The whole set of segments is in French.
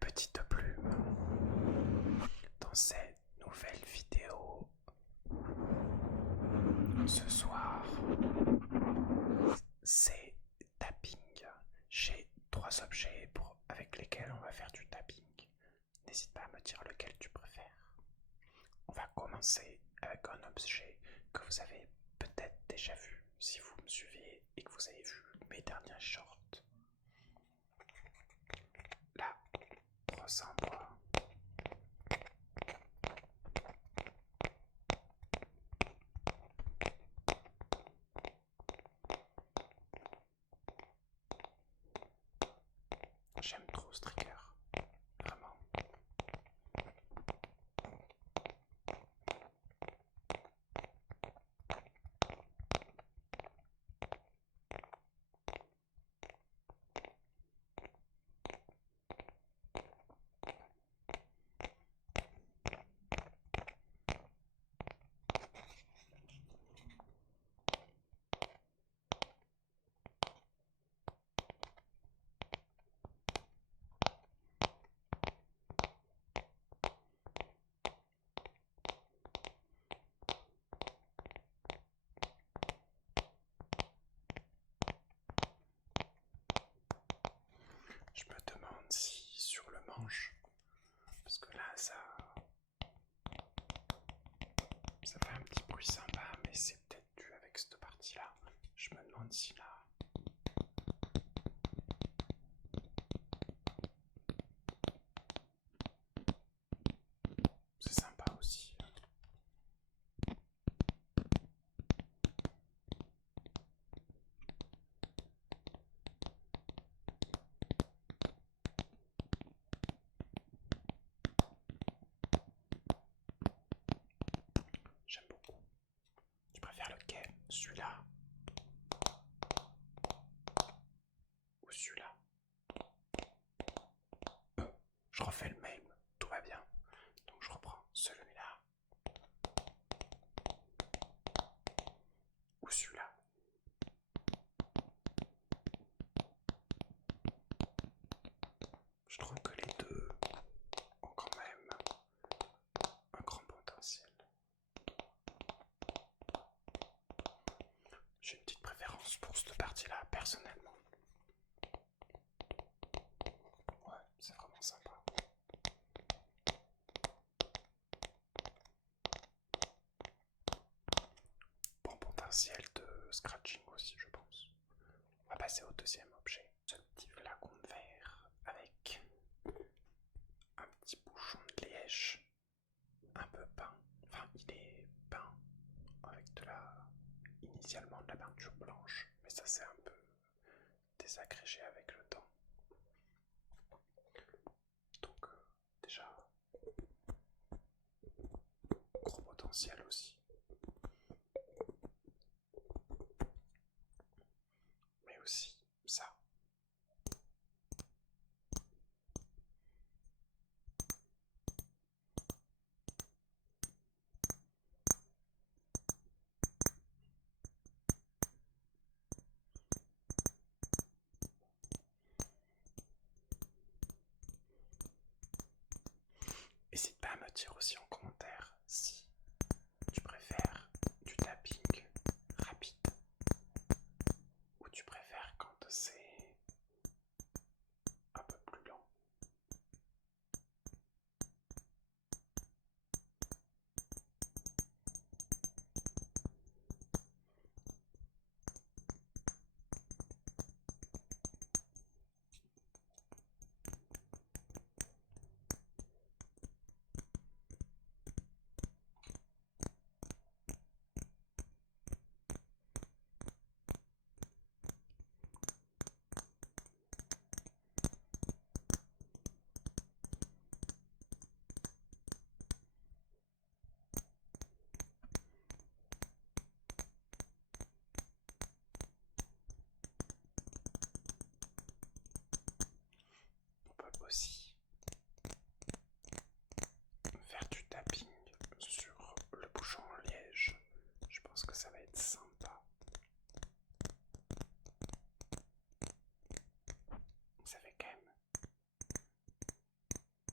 Petite Plume. Dans cette nouvelle vidéo, ce soir, c'est tapping. J'ai 3 objets avec lesquels on va faire du tapping. N'hésite pas à me dire lequel tu préfères. On va commencer avec un objet que vous avez peut-être déjà vu si vous me suivez et que vous avez vu mes derniers shorts. La brosse en bois. J'aime trop ce trigger, vraiment. Je me demande si sur le manche, parce que là ça fait un petit bruit sympa, mais c'est peut-être dû avec cette partie-là. Je me demande si là. C'est sympa aussi. J'aime beaucoup. Tu préfères lequel? Celui-là ou celui-là? Je refais le même, tout va bien. Donc je reprends celui-là ou celui-là. Je trouve que les deux ont quand même un grand potentiel. J'ai une petite préférence pour cette partie-là, personnellement. Ouais, c'est vraiment sympa. Bon potentiel de scratching aussi, je pense. On va passer au deuxième objet. Ce petit flacon de verre avec un petit bouchon de liège un peu peint. Enfin, il est peint avec initialement de la peinture blanche, mais ça s'est un peu désagrégé avec le temps. Donc déjà, gros potentiel aussi. Mais aussi ça. N'hésite pas à me dire aussi en commentaire si tu préfères du tapping rapide ou tu préfères quand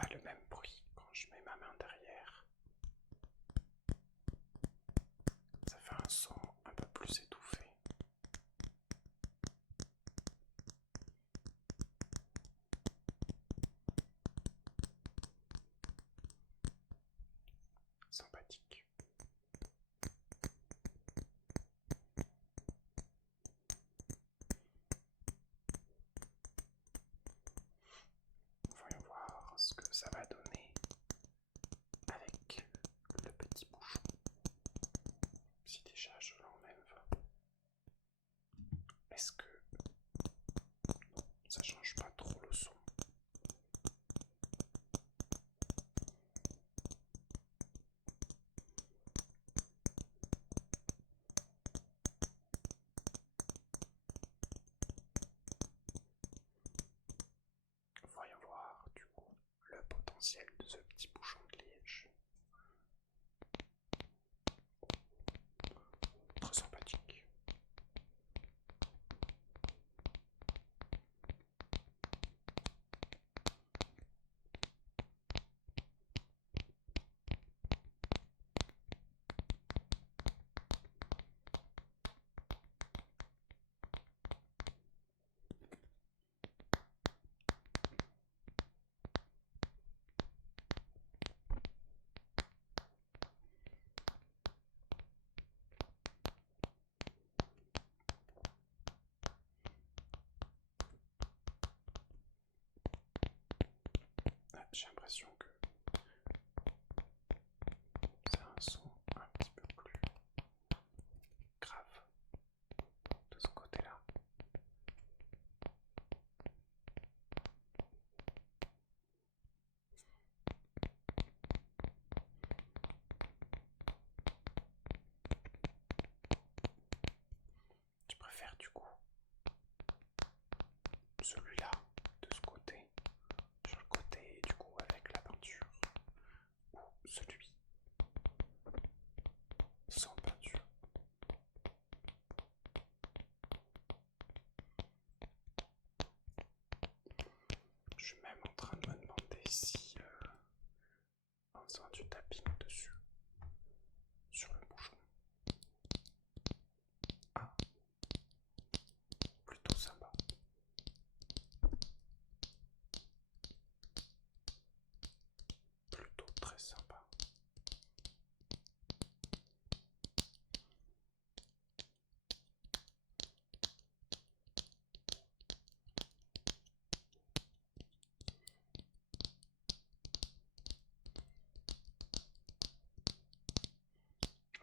pas le même bruit quand je mets ma main derrière. Ça fait un son un peu plus étouffé. Sympathique. Voyons voir ce que ça va donner avec le petit bouchon. Si déjà je l'enlève, est-ce que ça change pas trop le son? Voyons voir du coup le potentiel de ce petit bouchon de liège. Très sympathique. Ah, j'ai l'impression que c'est un son un petit peu plus grave de ce côté-là. Tu préfères du coup celui-là de ce côté, sur le côté du coup avec la peinture, ou celui sans peinture? Je suis même en train de me demander si, en faisant du tapping dessus, sur le bouchon, ah, plutôt sympa. Plutôt très sympa.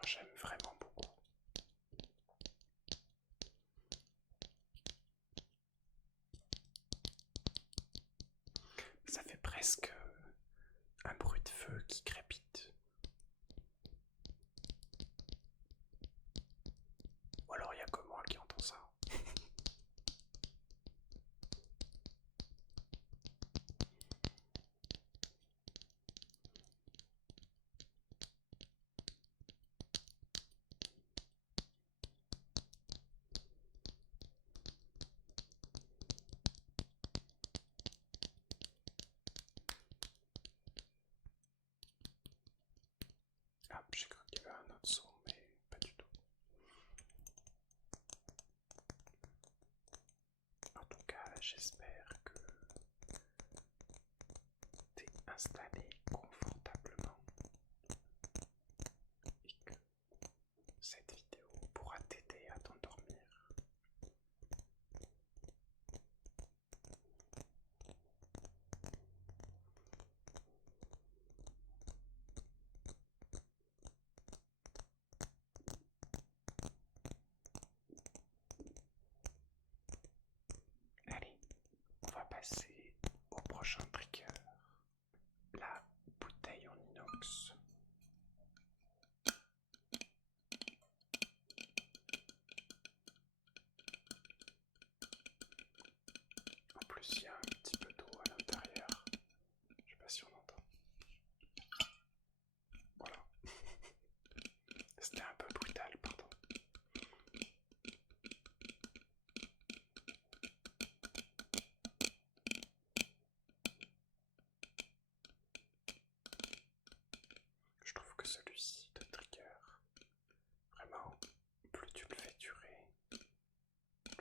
J'aime vraiment beaucoup. Ça fait presque un bruit de feu qui crépite. Ou alors il y a que moi qui entends ça. Ah, j'ai cru qu'il y avait un autre son, mais pas du tout. En tout cas, j'espère que t'es installé confortablement et que cette vidéo pourra t'aider à t'endormir. Allez, on va passer au prochain trigger. La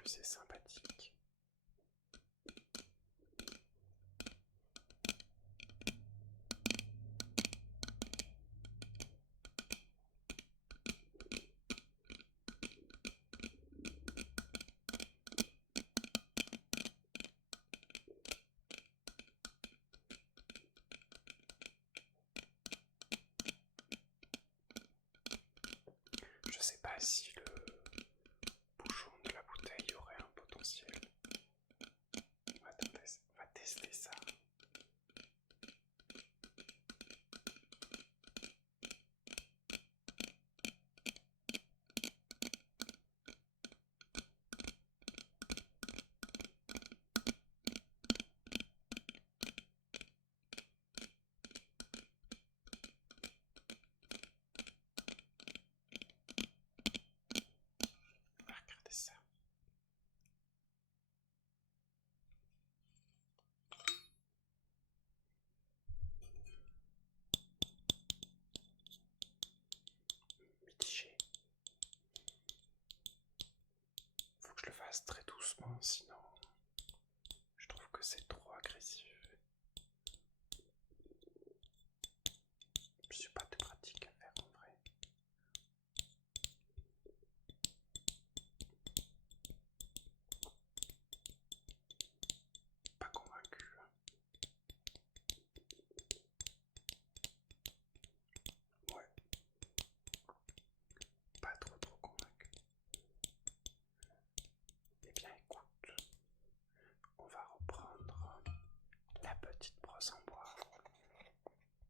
que c'est sympathique. Je sais pas si le bouchon de la bouteille aurait un potentiel. On va tester ça. On va regarder ça. Mitigé. Faut que je le fasse très doucement, sinon je trouve que c'est trop agressif. C'est pas très pratique à faire en vrai. Pas convaincu. Ouais. Pas trop convaincu. Eh bien écoute, on va reprendre la petite brosse en bois.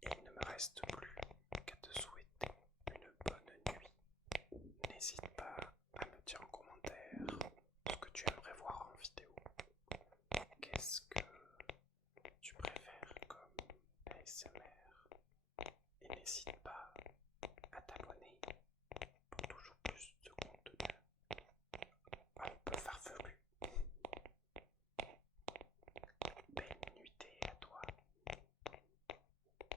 Et il ne me reste plus qu'à te souhaiter une bonne nuit. N'hésite pas à me dire en commentaire ce que tu aimerais voir en vidéo. Qu'est-ce que tu préfères comme ASMR? Et n'hésite pas